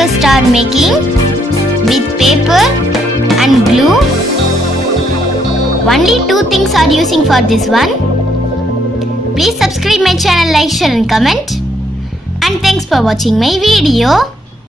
paper star making with paper and glue. Only 2 things are using for this one. Please subscribe my channel, like, share and comment. And thanks for watching my video.